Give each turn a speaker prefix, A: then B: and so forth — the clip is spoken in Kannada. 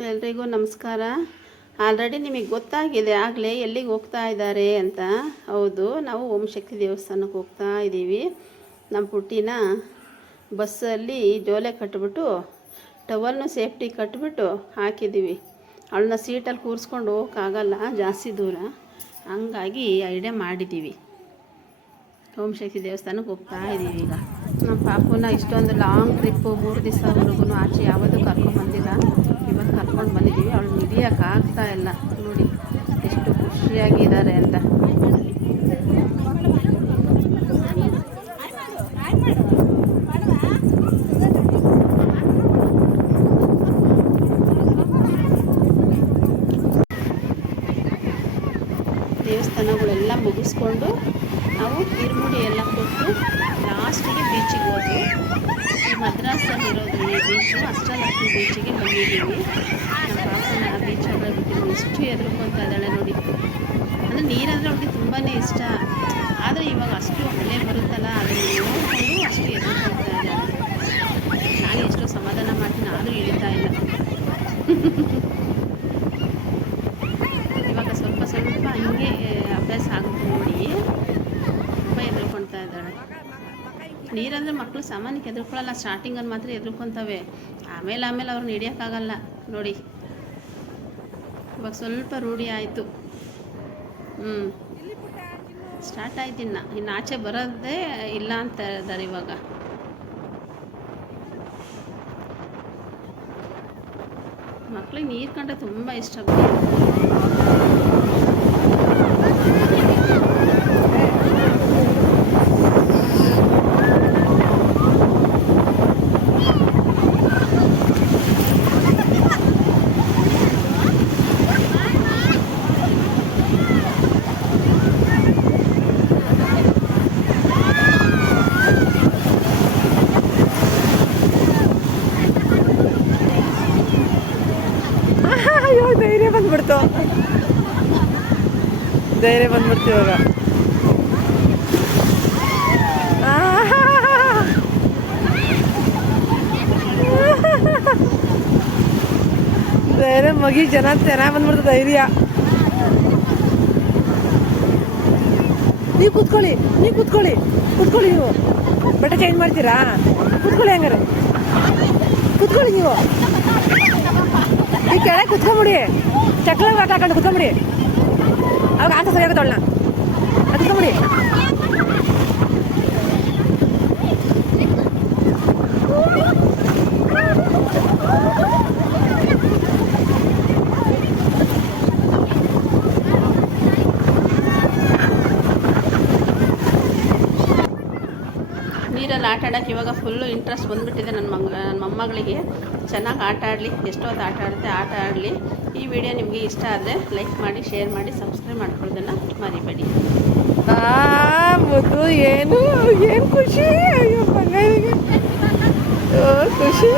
A: ಎಲ್ರಿಗೂ ನಮಸ್ಕಾರ. ಆಲ್ರೆಡಿ ನಿಮಗೆ ಗೊತ್ತಾಗಿದೆ, ಆಗಲೇ ಎಲ್ಲಿಗೆ ಹೋಗ್ತಾ ಇದ್ದಾರೆ ಅಂತ. ಹೌದು, ನಾವು ಓಂ ಶಕ್ತಿ ದೇವಸ್ಥಾನಕ್ಕೆ ಹೋಗ್ತಾ ಇದ್ದೀವಿ. ನಮ್ಮ ಪುಟ್ಟಿನ ಬಸ್ಸಲ್ಲಿ ಜೋಲೆ ಕಟ್ಬಿಟ್ಟು, ಟವಲ್ನು ಸೇಫ್ಟಿ ಕಟ್ಬಿಟ್ಟು ಹಾಕಿದ್ದೀವಿ. ಅವಳನ್ನ ಸೀಟಲ್ಲಿ ಕೂರಿಸ್ಕೊಂಡು ಹೋಗೋಕ್ಕಾಗಲ್ಲ, ಜಾಸ್ತಿ ದೂರ. ಹಂಗಾಗಿ ಐಡಿಯಾ ಮಾಡಿದ್ದೀವಿ. ಓಂ ಶಕ್ತಿ ದೇವಸ್ಥಾನಕ್ಕೆ ಹೋಗ್ತಾ ಇದ್ದೀವಿ ಈಗ. ನಮ್ಮ ಪಾಪುನ ಇಷ್ಟೊಂದು ಲಾಂಗ್ ಟ್ರಿಪ್ಪು ಮೂರು ದಿವಸವರೆಗೂ ಆಚೆ ಯಾವುದು ಕರ್ಕೊಂಡು ಬಂದಿಲ್ಲ ಇವತ್ತು ಕರ್ಕೊಂಡು ಬಂದಿದ್ದೀವಿ ಅವಳು ಹಿಡಿಯೋಕ್ಕಾಗ್ತಾ ಇಲ್ಲ. ನೋಡಿ, ಎಷ್ಟು ಖುಷಿಯಾಗಿದ್ದಾರೆ ಅಂತ. ದೇವಸ್ಥಾನಗಳೆಲ್ಲ ಮುಗಿಸ್ಕೊಂಡು ನಾವು ಕಿರುಮುಡಿ ಎಲ್ಲ ಕೊಟ್ಟು ಲಾಸ್ಟಿಗೆ ಬೀಚಿಗೆ ಹೋದ್ವಿ. ಈ ಮದ್ರಾಸಲ್ಲಿ ಇರೋದು ಈ ಬೀಚು ಅಷ್ಟಲಕ್ಷ್ಮಿ ಬೀಚಿಗೆ ಬಂದಿದ್ದೀವಿ ನಮ್ಮ ಪಾಪನ ಆ ಬೀಚ್ ಒಳಗೆ ಬಿಟ್ಟಿದ್ದೀವಿ ಎಷ್ಟು ಎದುರ್ಕೊತಾ ಇದ್ದಾಳೆ ನೋಡಿ. ಅಂದರೆ ನೀರಂದರೆ ಅವಳಿಗೆ ತುಂಬಾ ಇಷ್ಟ. ಆದರೆ ಇವಾಗ ಅಷ್ಟು ಅಲೆ ಬರುತ್ತಲ್ಲ, ಅದನ್ನು ನೋಡಿಕೊಂಡು ಅಷ್ಟು ಎದುರ್ಕೊಳ್ತಾ ಇದ್ದಾಳೆ. ನಾನು ಎಷ್ಟೋ ಸಮಾಧಾನ ಮಾಡ್ತೀನಿ, ಆದರೂ ಇಳಿತಾ ಇಲ್ಲ. ಇವಾಗ ಸ್ವಲ್ಪ ಸ್ವಲ್ಪ ಹಂಗೆ ಅಭ್ಯಾಸ ಆಗುತ್ತೆ ನೋಡಿ. ತುಂಬ ಎದುರ್ಕೊಳ್ತಾ ಇದ್ದಾಳೆ. ನೀರಂದರೆ ಮಕ್ಕಳು ಸಾಮಾನ್ಯಕ್ಕೆ ಎದುರ್ಕೊಳ್ಳಲ್ಲ ಸ್ಟಾರ್ಟಿಂಗಲ್ಲಿ ಮಾತ್ರ ಎದುರ್ಕೊತವೆ ಆಮೇಲೆ ಆಮೇಲೆ ಅವ್ರನ್ನ ಹಿಡಿಯೋಕ್ಕಾಗಲ್ಲ. ನೋಡಿ. ಇವಾಗ ಸ್ವಲ್ಪ ರೂಢಿ ಆಯಿತು. ಹ್ಞೂ ಸ್ಟಾರ್ಟ್ ಆಯ್ತು ಇನ್ನು. ಇನ್ನು ಆಚೆ ಬರೋದೇ ಇಲ್ಲ ಅಂತ ಇದ್ದಾರೆ ಇವಾಗ. ಮಕ್ಳಿಗೆ ನೀರು ಕಂಡ್ರೆ ತುಂಬ ಇಷ್ಟ ಬಿಡಿ
B: ಅಯ್ಯೋ ಧೈರ್ಯ ಬಂದ್ಬಿಡ್ತು. ಧೈರ್ಯ ಬಂದ್ಬಿಡ್ತು ಇವಾಗ. ಧೈರ್ಯ ಮಗಿ ಜನ ಚೆನ್ನಾಗಿ ಬಂದ್ಬಿಡ್ತು, ಧೈರ್ಯ. ನೀವು ಕೂತ್ಕೊಳ್ಳಿ ನೀವು ಕೂತ್ಕೊಳ್ಳಿ ಕೂತ್ಕೊಳ್ಳಿ ನೀವು. ಬಟ್ಟೆ ಚೇಂಜ್ ಮಾಡ್ತೀರಾ? ಕೂತ್ಕೊಳ್ಳಿ ಹಂಗಾರೆ. ಕೂತ್ಕೊಳ್ಳಿ ನೀವು. ಈ ಕೆಳಗೆ ಕುತ್ಕೊಂಬಿಡಿ. ಚಕ್ರ ಆಟ ಹಾಕೊಂಡು ಕುತ್ಕೊಂಬಿಡಿ ಅವಾಗ ಆತ ಸರಿಯಾಗುತ್ತೆ ಅವಳನ್ನ ಅದು ಕುತ್ಕೊಂಬಿಡಿ
A: ನೀರಲ್ಲಿ ಆಟ ಆಡೋಕ್ಕೆ ಇವಾಗ ಫುಲ್ಲು ಇಂಟ್ರೆಸ್ಟ್ ಬಂದುಬಿಟ್ಟಿದೆ ನನ್ನ ಮಗ ನನ್ನ ಮೊಮ್ಮಗಳಿಗೆ. ಚೆನ್ನಾಗಿ ಆಟ ಆಡಲಿ ಎಷ್ಟೊತ್ತು ಆಟ ಆಡುತ್ತೆ ಆಟ ಆಡಲಿ. ಈ ವಿಡಿಯೋ ನಿಮಗೆ ಇಷ್ಟ ಆದರೆ ಲೈಕ್ ಮಾಡಿ ಶೇರ್ ಮಾಡಿ ಸಬ್ಸ್ಕ್ರೈಬ್ ಮಾಡ್ಕೊಳ್ಳೋದನ್ನು ಮರಿಬೇಡಿ.
B: ಮುದ್ದು ಏನು? ಏನು ಖುಷಿ? ಅಯ್ಯೋ ಖುಷಿ.